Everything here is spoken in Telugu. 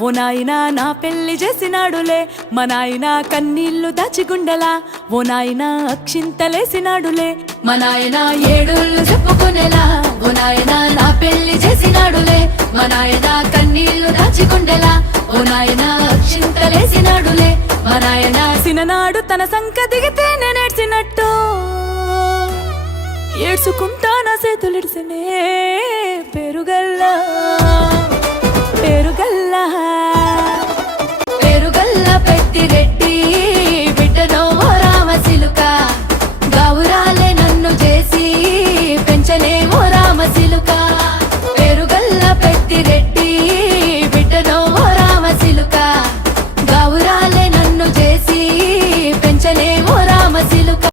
ఓ నాయనా నా పెళ్లి చేసినాడులే మా నాయనా కన్నీళ్లు దాచిగుండెలా ఓ నాయనా అక్షింతలేసినాడులే మా నాయనా ఏడుళ్ళు చెప్పుకునేలా ఓ నాయనా నా పెళ్లి చేసినాడులే మా నాయనా కన్నీళ్లు దాచిగుండెలా ఓ నాయనా అక్షింతలేసినాడులే మా నాయనా సిననాడు తన సంక దిగితే నేనేడ్చినట్టు ఏడ్చుకుంటా నా చేతులిడిసినే